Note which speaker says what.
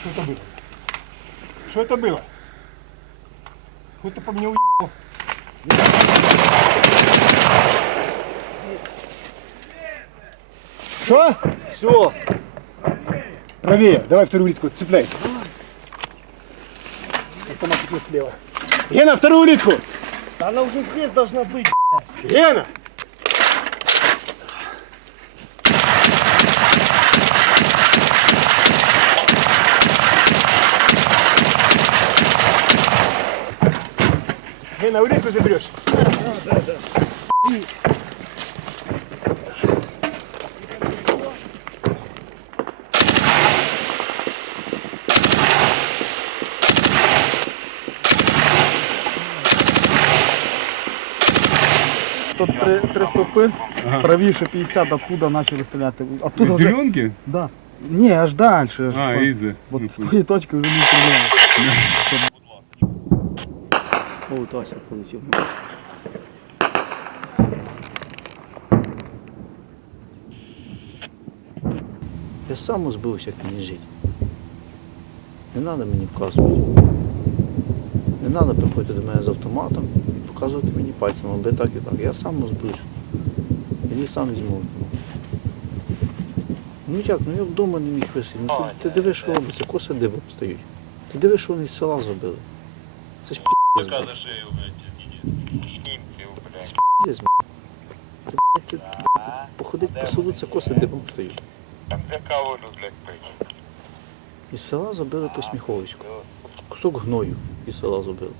Speaker 1: Что это было? Что это было? Кто-то по мне уебал. Что? Все. Правее. Давай вторую улитку. Цепляй. Автомат слева. Гена, вторую улитку.
Speaker 2: Она уже здесь должна быть.
Speaker 1: Гена! Гена, улитку заберешь?
Speaker 2: Тут три, три стопи, правіше 50, оттуда почали стріляти. Оттуда
Speaker 3: Из
Speaker 2: вже...
Speaker 3: зеленки?
Speaker 2: Да. Ні, аж далі. Аж
Speaker 3: А,
Speaker 2: там.
Speaker 3: Изы.
Speaker 2: Вот
Speaker 3: Ну,
Speaker 2: з тої точки вже не стріляли.
Speaker 4: О, Тася полетів. Я сам озбився, як мені жити. Не треба мені вказувати. Не треба приходити до мене з автоматом і показувати мені пальцем, аби так і так. Я сам озбився. Іди сам візьму. Ну як, ну я вдома не міг висити. Ну, ти, ти диви, що робиться, коси дибом стоять. Ти диви, що вони з села зробили. Це ж Пока за шею, блядь, німців, блядь. Пиздец, блядь. Ти, блядь, ти, походить по селу, це коси дибом стоїть. Там де каву люблять пити. Із села зробили по Сміховиську. Кусок гною із села зробили.